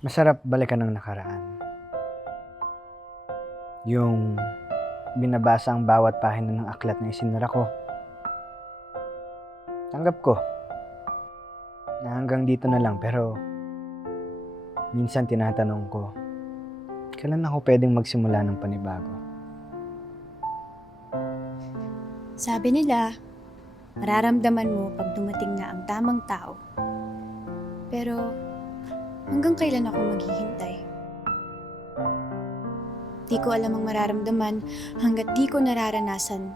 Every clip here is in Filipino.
Masarap balikan ng nakaraan. Yung binabasa ang bawat pahina ng aklat na isinara ko. Tanggap ko na hanggang dito na lang, pero minsan tinatanong ko, kailan ako pwedeng magsimula ng panibago? Sabi nila, mararamdaman mo pag dumating na ang tamang tao. Pero hanggang kailan ako maghihintay? Di ko alam ang mararamdaman hanggat di ko nararanasan.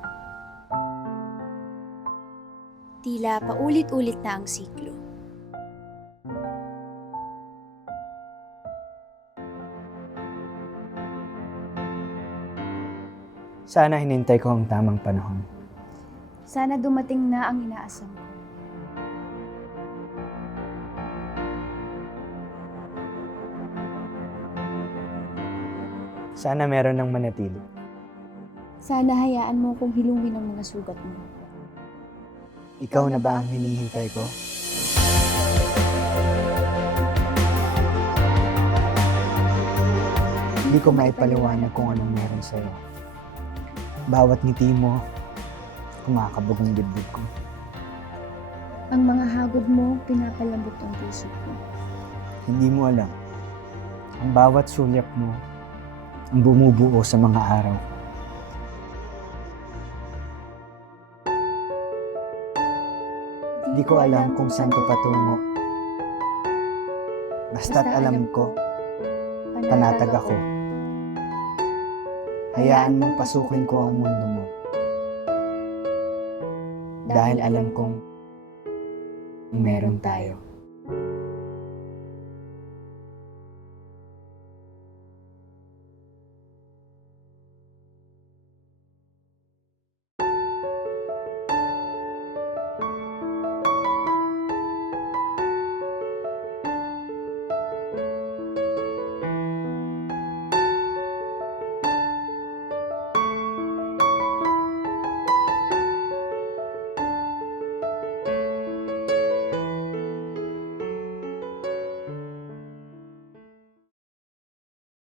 Tila paulit-ulit na ang siklo. Sana hinintay ko ang tamang panahon. Sana dumating na ang inaasam ko. Sana meron ng manatili. Sana hayaan mo kong hilungin ang mga sugat mo. Ikaw na ba ang hinihintay ko? Hindi ko maipaliwanag kung anong meron sa'yo. Bawat ngiti mo, kumakabog ang dibdib ko. Ang mga hagod mo, pinapalambot ang puso ko. Hindi mo alam. Ang bawat sulyap mo, ang bumubuo sa mga araw. Di ko alam kung saan to patungo. Basta't alam ko, panatag ako. Hayaan mong pasukin ko ang mundo mo. Dahil alam kong meron tayo.